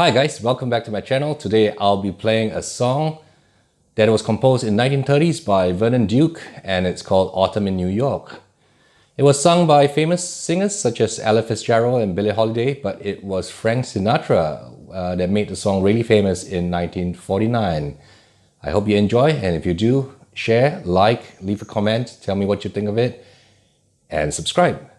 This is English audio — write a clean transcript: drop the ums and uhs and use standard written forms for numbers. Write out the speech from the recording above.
Hi guys, welcome back to my channel. Today I'll be playing a song that was composed in 1930s by Vernon Duke, and it's called Autumn in New York. It was sung by famous singers such as Ella Fitzgerald and Billie Holiday, but it was Frank Sinatra that made the song really famous in 1949. I hope you enjoy, and if you do, share, like, leave a comment, tell me what you think of it, and subscribe.